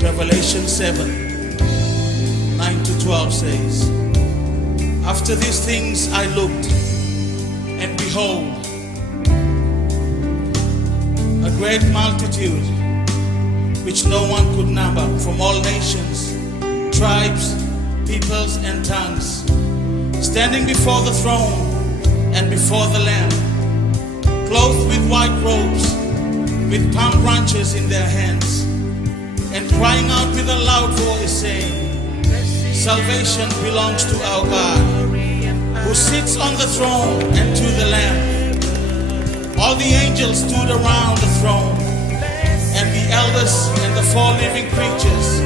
Revelation 7:9-12 says, after these things I looked, and behold, a great multitude, which no one could number, from all nations, tribes, peoples, and tongues, standing before the throne and before the Lamb, clothed with white robes, with palm branches in their hands, and crying out with a loud voice, saying, salvation belongs to our God, who sits on the throne and to the Lamb. All the angels stood around the throne, and the elders and the four living creatures.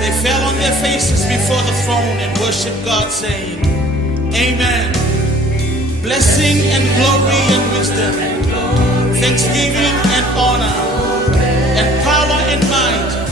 They fell on their faces before the throne and worshiped God, saying, Amen. Blessing and glory and wisdom, thanksgiving and honor, and power and might